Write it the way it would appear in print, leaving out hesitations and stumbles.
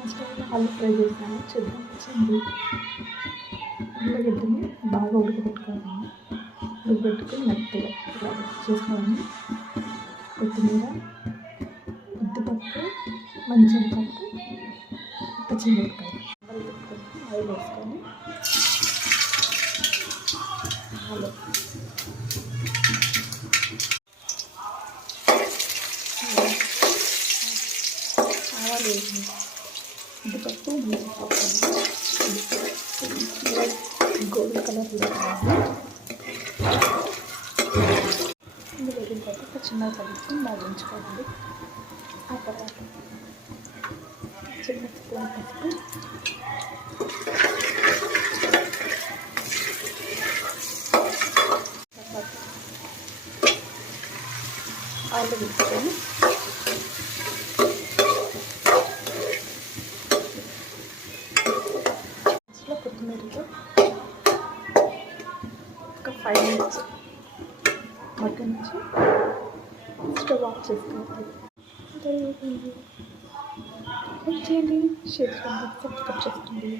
First అయితే ఆలు fry చేశాను. చూద్దాం వచ్చింది. ఉల్లగడ్డని బాగా ఉడకబెట్టుకోవాలి. ఉడకబెట్టుకుని మెత్తగా ఇలా చేసుకోవాలి. కొత్తిమీర, ఉద్దిపప్పు, మంచిగా పప్పు, పచ్చిమిరపకాయ పెట్టుకొని ఆయిల్ వేసుకొని ఆవాలు వేసి ఉద్దిపప్పు గోల్డ్ కలర్ ఇందులో వేగిన తర్వాత చిన్న కలిపి బాగా ఉంచుకోవాలి. ఆ తర్వాత చిన్న స్పూన్ పసుపు, తర్వాత ఆలు వేసుకొని కొత్తిమీరతో ఒక 5 minutes మగ్గనిచ్చి స్టవ్ ఆఫ్ చేసుకోవాలి. చేయండి, షేర్ చేయండి, సబ్స్క్రైబ్ చేసుకోండి.